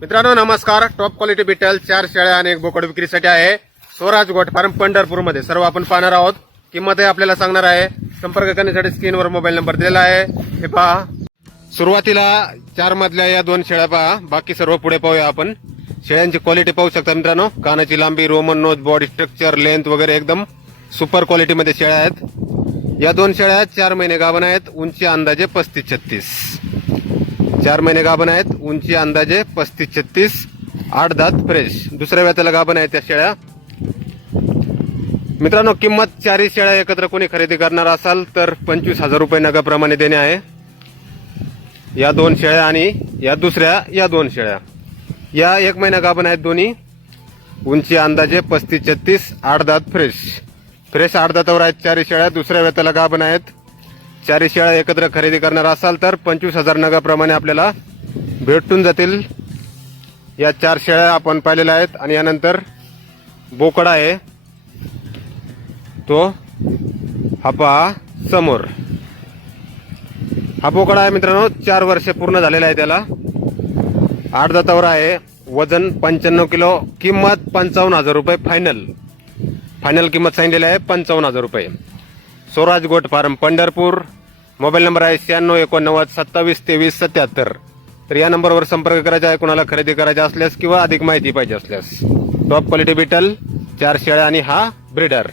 मित्रांनो नमस्कार. Top quality beetle चार शेळ्या आणि एक बोकड विक्रीसाठी आहे. स्वराज गोट फार्म पंढरपूरमध्ये. सर्व आपण पाहणार आहोत. किंमत हे आपल्याला सांगणार आहे. संपर्क करण्यासाठी स्क्रीनवर मोबाईल नंबर दिलेला आहे. हे पहा. सुरुवातीला चार मधल्या या दोन शेळ्या पहा. बाकी सर्व पुढे पाहूया आपण. शेळ्यांची क्वालिटी पाहू शकता मित्रांनो. कानाची लांबी Roman nose body structure length वगैरे एकदम सुपर क्वालिटीमध्ये शेळ्या आहेत. या दोन शेळ्या चार महिने गाभण आहेत. उंची अंदाजे पस्तीस छत्तीस. चार महिने गाभण आहेत. उंची अंदाजे पस्तीस छत्तीस आठ दात फ्रेश. दुसऱ्या व्याताला गाभण आहेत त्या शेळ्या. मित्रांनो किंमत चारही शेळ्या एकत्र कोणी खरेदी करणार असाल तर पंचवीस हजार रुपये नगाप्रमाणे देणे आहे. या दोन शेळ्या आणि या दुसऱ्या या दोन शेळ्या. या एक महिना गाभण आहेत दोन्ही. उंची अंदाजे पस्तीस छत्तीस आठ दात फ्रेश. फ्रेश आठ दातावर आहेत चारही शेळ्या. दुसऱ्या वेताला गाभण आहेत. चारही शेळ्या एकत्र खरेदी करणार असाल तर पंचवीस हजार नगाप्रमाणे आपल्याला भेटून जातील. या चार शेळ्या आपण पाहिलेल्या आहेत आणि यानंतर बोकडा आहे. तो हा पहा समोर. हा बोकडा आहे मित्रांनो चार वर्ष पूर्ण झालेला आहे त्याला. आठ दातावर आहे वजन पंच्याण्णव किलो किंमत पंचावन्न हजार रुपये फायनल. फायनल किंमत सांगितलेली आहे पंचावन्न हजार रुपये. Swaraj goat farm Pandharpur. Mobile number आहे शहाण्णव एकोणनव्वद सत्तावीस तेवीस सत्याहत्तर. तर या नंबरवर संपर्क करायचा आहे. कुणाला खरेदी करायचा असल्यास किंवा अधिक माहिती पाहिजे असल्यास. टॉप क्वालिटी बिटल चार शेळ्या आणि हा ब्रिडर